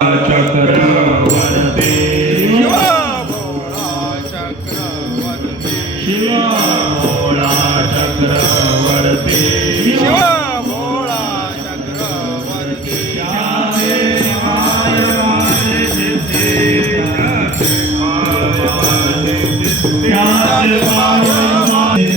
चक्रवर्ती शिव भोळा चक्रवर्ती शिव भोळा चक्रवर्ती शिव भोळा चक्रवर्ती त्याचे माय माझे सिद्धी त्याचे माय माझे सिद्धी त्याचे माय माझे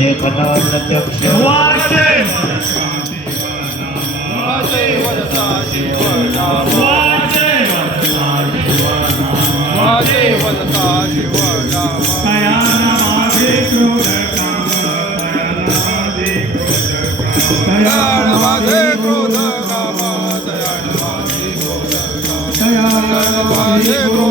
देखता प्रत्यक्ष वाचे वाचे वदता शिवनाम वाचे वदता शिवनाम तयानामादे क्रोध काम तयानमादे क्रोध काम तयानमादे क्रोध काम तयानमादे क्रोध